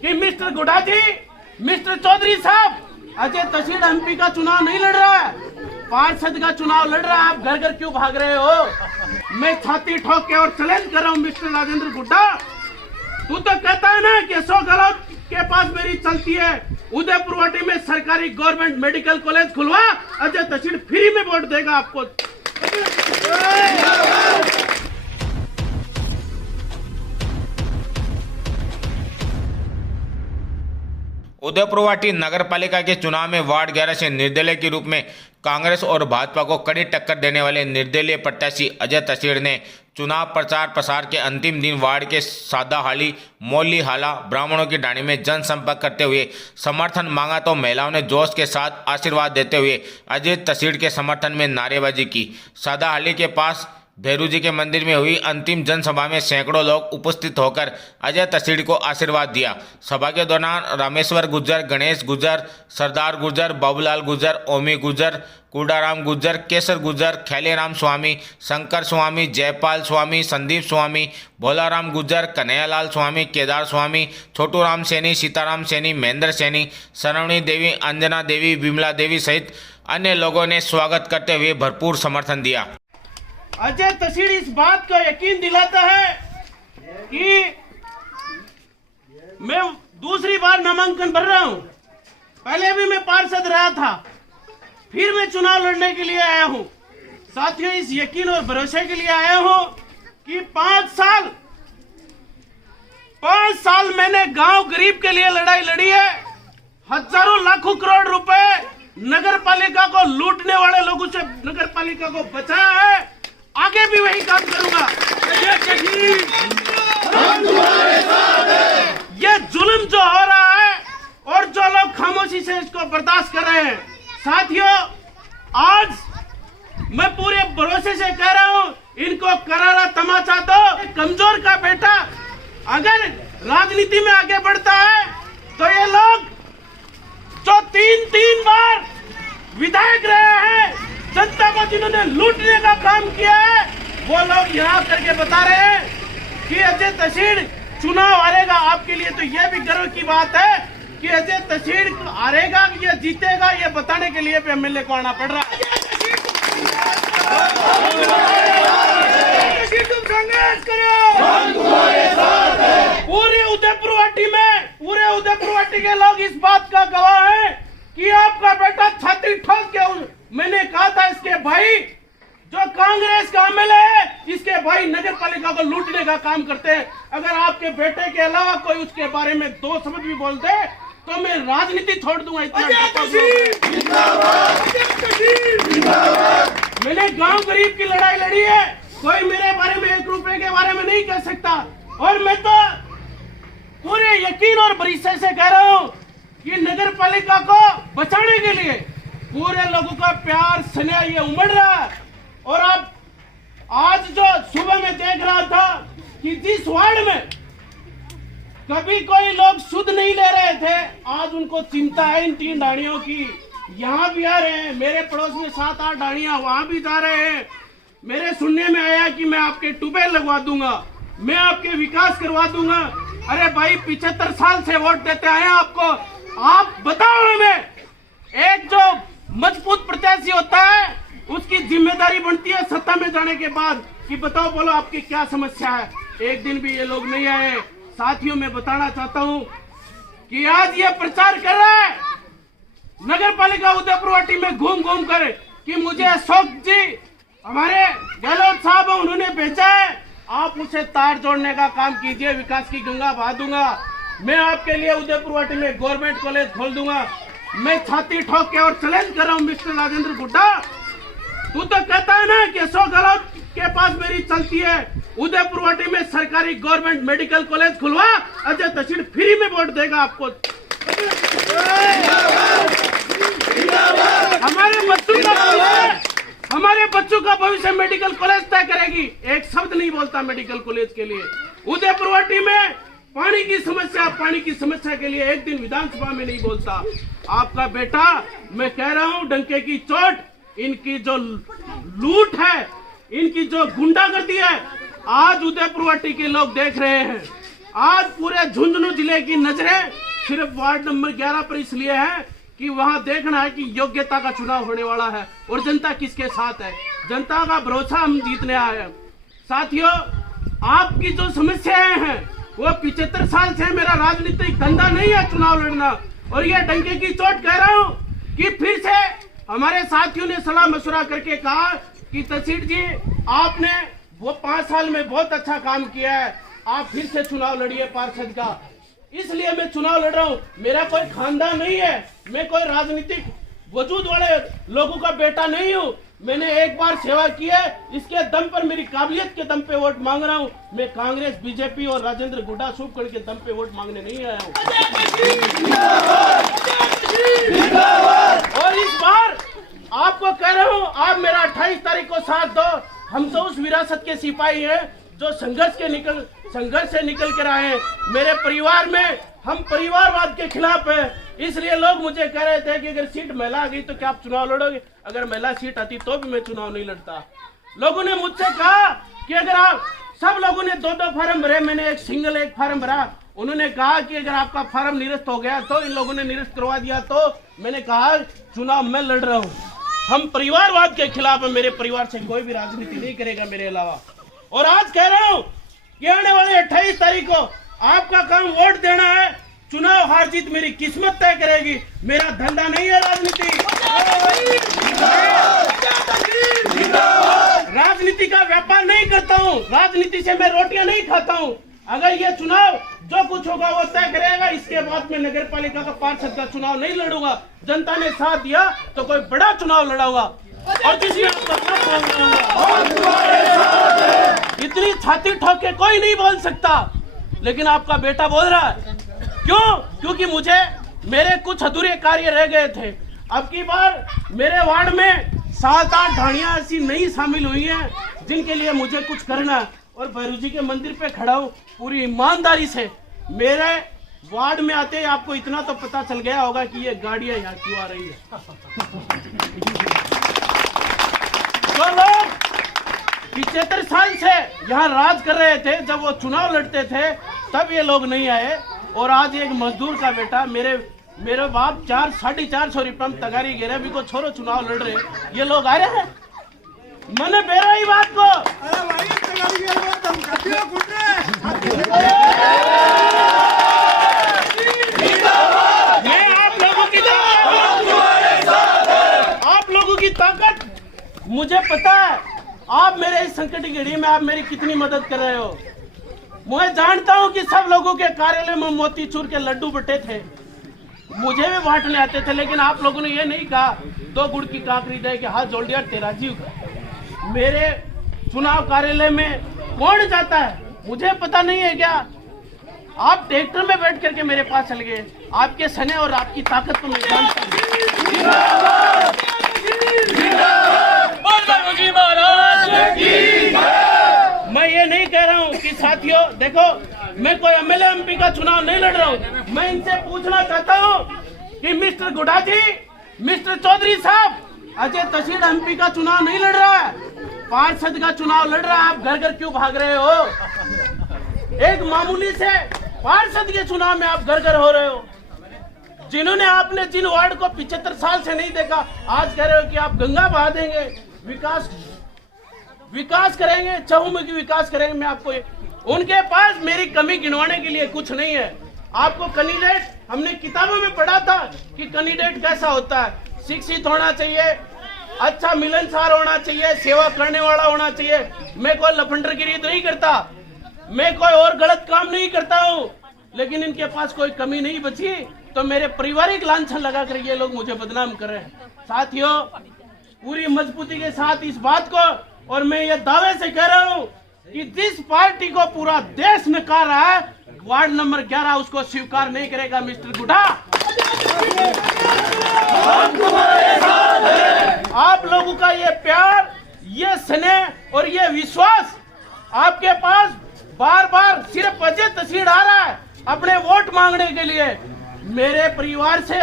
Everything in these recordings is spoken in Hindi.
कि मिस्टर गुडा जी, मिस्टर चौधरी साहब, अजय तहसील एमपी का चुनाव नहीं लड़ रहा है, पार्षद का चुनाव लड़ रहा है। आप घर घर क्यों भाग रहे हो? मैं छाती ठोक के और चैलेंज कर रहा हूँ मिस्टर राजेंद्र गुड्डा, तू तो कहता है ना कि अशोक गहलोत के पास मेरी चलती है, उदयपुरवाटी में सरकारी गवर्नमेंट मेडिकल कॉलेज खुलवा, अजय तहसील फ्री में वोट देगा आपको। उदयपुरवाटी नगर पालिका के चुनाव में वार्ड 11 से निर्दलीय के रूप में कांग्रेस और भाजपा को कड़ी टक्कर देने वाले निर्दलीय प्रत्याशी अजय तहसील ने चुनाव प्रचार प्रसार के अंतिम दिन वार्ड के सादाहाली, मौली हाला, ब्राह्मणों की डाणी में जनसंपर्क करते हुए समर्थन मांगा तो महिलाओं ने जोश के साथ आशीर्वाद देते हुए अजय तहसील के समर्थन में नारेबाजी की। सादाहाली के पास भैरू जी के मंदिर में हुई अंतिम जनसभा में सैकड़ों लोग उपस्थित होकर अजय तहसील को आशीर्वाद दिया। सभा के दौरान रामेश्वर गुर्जर, गणेश गुर्जर, सरदार गुर्जर, बाबूलाल गुर्जर, ओमी गुर्जर, कुडाराम गुर्जर, केसर गुर्जर, खैलेराम स्वामी, शंकर स्वामी, जयपाल स्वामी, संदीप स्वामी, भोलाराम गुर्जर, कन्हैयालाल स्वामी, केदार स्वामी, छोटू राम सैनी, सीताराम सैनी, महेंद्र सैनी, सरवणी देवी, अंजना देवी, विमला देवी सहित अन्य लोगों ने स्वागत करते हुए भरपूर समर्थन दिया। अजय तहसील इस बात को यकीन दिलाता है कि मैं दूसरी बार नामांकन भर रहा हूं। पहले भी मैं पार्षद रहा था, फिर मैं चुनाव लड़ने के लिए आया हूं। साथियों, इस यकीन और भरोसे के लिए आया हूं कि 5 साल मैंने गांव गरीब के लिए लड़ाई लड़ी है। हजारों लाखों करोड़ रुपए नगर पालिका को लूटने वाले लोगों से नगर पालिका को बचाया है, आगे भी वही काम करूंगा। ये जुल्म जो हो रहा है और जो लोग खामोशी से इसको बर्दाश्त कर रहे हैं, साथियों, आज मैं पूरे भरोसे से कह रहा हूं, इनको करारा तमाचा दो। कमजोर का बेटा अगर राजनीति में आगे बढ़ता है तो ये लोग जो 3 बार विधायक रहे हैं, जनता को जिन्होंने लूटने का काम किया है, वो लोग यहाँ करके बता रहे हैं कि अजय तहसील चुनाव हारेगा। आपके लिए तो यह भी गर्व की बात है कि अजय तहसील हारेगा या जीतेगा, ये बताने के लिए भी एमएलए को आना पड़ रहा है। संघर्ष करो, पूरे उदयपुरवाटी के लोग इस बात का गवाह हैं कि आपका बेटा छाती ठोक के, मैंने कहा था इसके भाई जो कांग्रेस का एमएलए है, इसके भाई नगर पालिका को लूटने का काम करते हैं। अगर आपके बेटे के अलावा कोई उसके बारे में 2 शब्द भी बोल दे तो मैं राजनीति छोड़ दूंगा। मैंने गांव गरीब की लड़ाई लड़ी है, कोई मेरे बारे में 1 रुपए के बारे में नहीं कह सकता। और मैं तो पूरे यकीन और भरोसे से कह रहा हूँ कि नगर पालिका को बचाने के लिए पूरे लोगों का प्यार स्नेह ये उमड़ रहा है। और अब आज जो सुबह में देख रहा था कि जिस वार्ड में कभी कोई लोग शुद्ध नहीं ले रहे थे, आज उनको चिंता है इन 3 डाणियों की। यहाँ भी आ रहे हैं, मेरे पड़ोस में 7-8 डाणियां वहां भी जा रहे हैं। मेरे सुनने में आया कि मैं आपके ट्यूबवेल लगवा दूंगा, मैं आपके विकास करवा दूंगा। अरे भाई, 75 साल से वोट देते आए आपको, आप बताओ हमें। एक जो मजबूत प्रत्याशी होता है उसकी जिम्मेदारी बनती है सत्ता में जाने के बाद कि बताओ, बोलो आपकी क्या समस्या है। एक दिन भी ये लोग नहीं आए। साथियों, मैं बताना चाहता हूं कि आज ये प्रचार कर रहा है नगर पालिका उदयपुरवाटी में घूम घूम कर कि मुझे अशोक जी, हमारे गहलोत साहब, उन्होंने भेजा है, आप उसे तार जोड़ने का काम कीजिए, विकास की गंगा बहा दूंगा, मैं आपके लिए उदयपुरवाटी में गवर्नमेंट कॉलेज खोल दूंगा। मैं छाती ठोक के और चैलेंज कर रहा हूं मिस्टर राजेंद्र गुड्डा, तू तो कहता है ना कि अशोक गहलोत के पास मेरी चलती है, उदयपुरवाटी में सरकारी गवर्नमेंट मेडिकल कॉलेज खुलवा, अजय तहसील फ्री में वोट देगा आपको। हमारे बच्चों का भविष्य मेडिकल कॉलेज तय करेगी। एक शब्द नहीं बोलता मेडिकल कॉलेज के लिए। उदयपुरवाटी में पानी की समस्या के लिए एक दिन विधानसभा में नहीं बोलता। आपका बेटा, मैं कह रहा हूं, डंके की चोट, इनकी जो लूट है, इनकी जो गुंडागर्दी है, आज उदयपुरवाटी के लोग देख रहे हैं। आज पूरे झुंझुनू जिले की नजरें सिर्फ वार्ड नंबर 11 पर इसलिए है कि वहां देखना है कि योग्यता का चुनाव होने वाला है और जनता किसके साथ है। जनता का भरोसा हम जीतने आए हैं। साथियों, आपकी जो समस्याएं हैं वो 75 साल से मेरा राजनीतिक धंधा नहीं है चुनाव लड़ना, और ये डंके की चोट कह रहा हूं कि फिर से हमारे साथियों ने सलाह मशुरा करके कहा कि तसीर जी आपने वो 5 साल में बहुत अच्छा काम किया है, आप फिर से चुनाव लड़िए पार्षद का। इसलिए मैं चुनाव लड़ रहा हूँ। मेरा कोई खानदान नहीं है, मैं कोई राजनीतिक वजूद वाले लोगों का बेटा नहीं हूँ। मैंने एक बार सेवा की है, इसके दम पर, मेरी काबिलियत के दम पे वोट मांग रहा हूँ। मैं कांग्रेस, बीजेपी और राजेंद्र गुड्डा सूबकड़ के दम पे वोट मांगने नहीं आया हूँ। और इस बार आपको कह रहा हूँ, आप मेरा 28 तारीख को साथ दो। हम तो उस विरासत के सिपाही हैं जो संघर्ष से निकल कर आए हैं। मेरे परिवार में हम परिवारवाद के खिलाफ है, इसलिए लोग मुझे कह रहे थे कि अगर सीट महिला आ गई तो क्या आप चुनाव लड़ोगे? अगर महिला सीट आती तो भी मैं चुनाव नहीं लड़ता। लोगों ने मुझसे कहा कि अगर आप, सब लोगों ने 2-2 फार्म भरे, मैंने एक फार्म भरा। उन्होंने कहा कि अगर आपका फार्म निरस्त हो गया तो, इन लोगों ने निरस्त करवा दिया तो। मैंने कहा चुनाव मैं लड़ रहा हूँ। हम परिवारवाद के खिलाफ है, मेरे परिवार से कोई भी राजनीति नहीं करेगा मेरे अलावा। और आज कह रहा हूँ कि आने वाले 28 तारीख को आपका काम वोट देना है। चुनाव हार जीत मेरी किस्मत तय करेगी, मेरा धंधा नहीं है राजनीति। राजनीति का व्यापार नहीं करता हूँ, राजनीति से मैं रोटियां नहीं खाता हूँ। अगर ये चुनाव जो कुछ होगा वो तय करेगा। इसके बाद मैं नगर पालिका का पार्षद का चुनाव नहीं लड़ूंगा। जनता ने साथ दिया तो कोई बड़ा चुनाव लड़ाऊंगा और जिसमें इतनी छाती ठोक के कोई नहीं बोल सकता, लेकिन आपका बेटा बोल रहा है। क्यों? क्योंकि मेरे कुछ अधूरे कार्य रह गए थे। अब की बार मेरे वार्ड में 7-8 ढाणियां ऐसी नई शामिल हुई हैं जिनके लिए मुझे कुछ करना है। और भैरू जी के मंदिर पे खड़ा हूँ पूरी ईमानदारी से। मेरे वार्ड में आते ही आपको इतना तो पता चल गया होगा कि ये गाड़ियां यहाँ क्यों आ रही है। तो लोग 75 साल से यहाँ राज कर रहे थे, जब वो चुनाव लड़ते थे तब ये लोग नहीं आए। और आज एक मजदूर का बेटा, मेरे बाप 400-450 रुपये में तगारी गिरे, भी को छोरो चुनाव लड़ रहे, ये लोग आ रहे हैं। मैंने बेरा ही बात को मैं आप लोगों की ताकत मुझे पता है। आप मेरे इस संकट की घड़ी में आप मेरी कितनी मदद कर रहे हो। मैं जानता हूं कि सब लोगों के कार्यालय में मोतीचूर के लड्डू बटे थे, मुझे भी बांटने आते थे, लेकिन आप लोगों ने ये नहीं कहा 2 गुड़ की काकरी दे के हाथ जोड़ दिया तेरा जीव का। मेरे चुनाव कार्यालय में कौन जाता है मुझे पता नहीं है क्या? आप ट्रैक्टर में बैठ करके मेरे पास चल गए। आपके सने और आपकी ताकत को मैं जानता हूं। मैं ये नहीं कह रहा हूँ कि साथियों देखो, मैं कोई एमएलए एमपी का चुनाव नहीं लड़ रहा हूँ। मैं इनसे पूछना चाहता हूँ कि मिस्टर गुड्डा जी, मिस्टर चौधरी साहब, अजय तहसील एमपी का चुनाव नहीं लड़ रहा है, पार्षद का चुनाव लड़ रहा है, आप घर घर क्यों भाग रहे हो? एक मामूली से पार्षद के चुनाव में आप घर घर हो रहे हो। जिन्होंने आपने जिन वार्ड को 75 साल से नहीं देखा, आज कह रहे हो कि आप गंगा बहा देंगे, विकास करेंगे, चहुमुखी विकास करेंगे। मैं आपको, उनके पास मेरी कमी गिनवाने के लिए कुछ नहीं है। आपको कैंडिडेट, हमने किताबों में पढ़ा था कि कैंडिडेट कैसा होता है, शिक्षित होना चाहिए, अच्छा मिलनसार होना चाहिए, सेवा करने वाला होना चाहिए। मैं कोई लफंडरगिरी नहीं करता, मैं कोई और गलत काम नहीं करता हूँ, लेकिन इनके पास कोई कमी नहीं बची तो मेरे पारिवारिक लांछन लगा कर ये लोग मुझे बदनाम कर रहे हैं। साथियों, पूरी मजबूती के साथ इस बात को, और मैं ये दावे से कह रहा हूँ कि जिस पार्टी को पूरा देश नकार रहा है, वार्ड नंबर 11 उसको स्वीकार नहीं करेगा। मिस्टर गुड्डा, आप लोगों का ये प्यार, ये स्नेह और ये विश्वास आपके पास बार बार सिर्फ अजय तहसील आ रहा है अपने वोट मांगने के लिए। मेरे परिवार से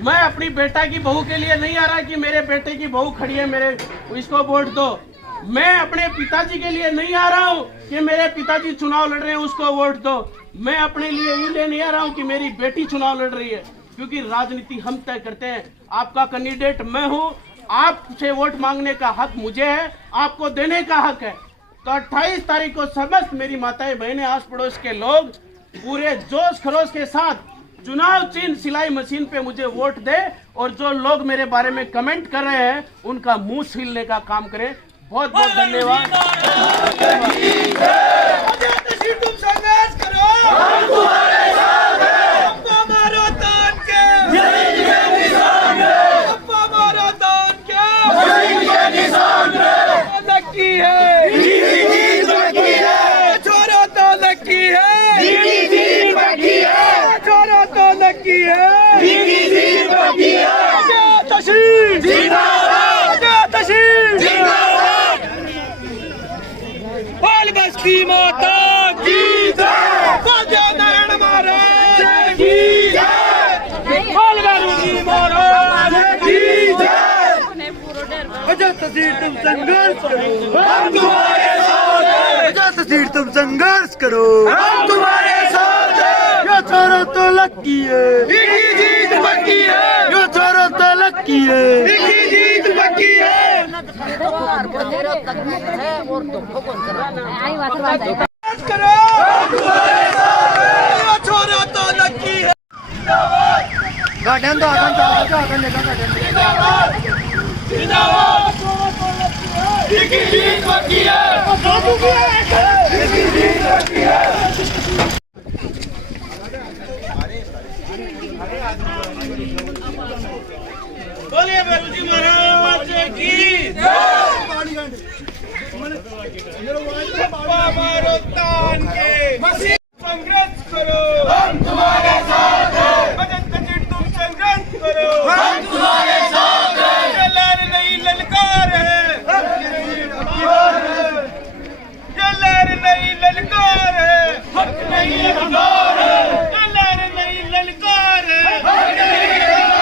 मैं अपनी बेटा की बहू के लिए नहीं आ रहा कि मेरे बेटे की बहू खड़ी है, मेरे इसको वोट दो। मैं अपने पिताजी के लिए नहीं आ रहा हूँ कि मेरे पिताजी चुनाव लड़ रहे हैं उसको वोट दो। मैं अपने लिए ये नहीं आ रहा हूँ कि मेरी बेटी चुनाव लड़ रही है, क्योंकि राजनीति हम तय करते हैं। आपका कैंडिडेट मैं हूँ, आपसे वोट मांगने का हक मुझे है, आपको देने का हक है। तो 28 तारीख को समस्त मेरी माताएं बहनें आस पड़ोस के लोग पूरे जोश खरोश के साथ चुनाव चिन्ह सिलाई मशीन पे मुझे वोट दे, और जो लोग मेरे बारे में कमेंट कर रहे हैं उनका मुंह छीलने का काम करें। बहुत बहुत धन्यवाद। तुम संघर्ष करो, हम तुम्हारे साथ हैं। अप्पा मारो तान के, यही के निशान है। अप्पा मारो तान के, यही के निशान है। लकी है, जीत बाकी है। छोरा तो लकी है, जीत बाकी है। छोरा तो लकी है, जीत बाकी है। जय तशीर जिंदाबाद, जय तशीर जिंदाबाद। बाल बस्ती माता की जय, बाजा नारायण महाराज की जय, बाल बारूदी महाराज की जय। अजय तस्वीर तुम संघर्ष करो, हम तुम्हारे साथ हैं। अजय तस्वीर तुम संघर्ष करो, हम तुम्हारे साथ हैं। ये छोरा तो लकी है, इनकी जीत पक्की है। ये छोरा तो लकी है, इनकी जीत पक्की है। करो, छोरा तो लकी है। गार्डन तो आगन जिंदाबाद, जिंदाबाद। इनकी जीत पक्की है, इनकी जीत पक्की है। बोलिए बाबूजी महाराज की जय। अप्पा मारो तान के, संघर्ष करो, हम तुम्हारे साथ हैं। अजय तशीर तुम संघर्ष करो, हम तुम्हारे साथ हैं। ये लहर नहीं ललकार है, ये लहर नहीं ललकार है, हक नहीं ललकार है। ये लहर नहीं ललकार है, हक नहीं ललकार।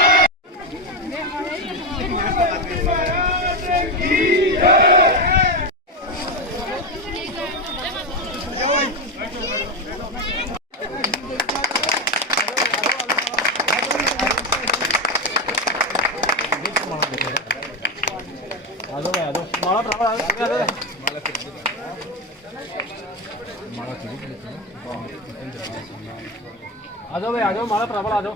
महाराज की जय। आजो भाई आजो माला प्रबल आजो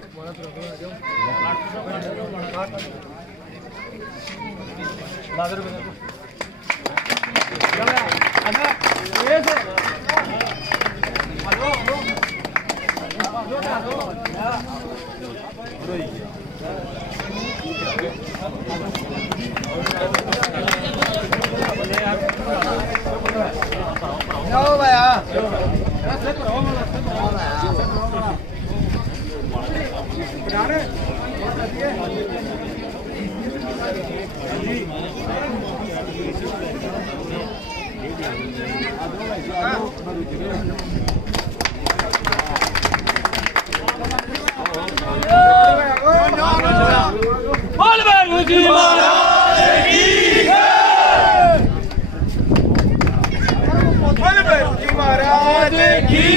महाराज की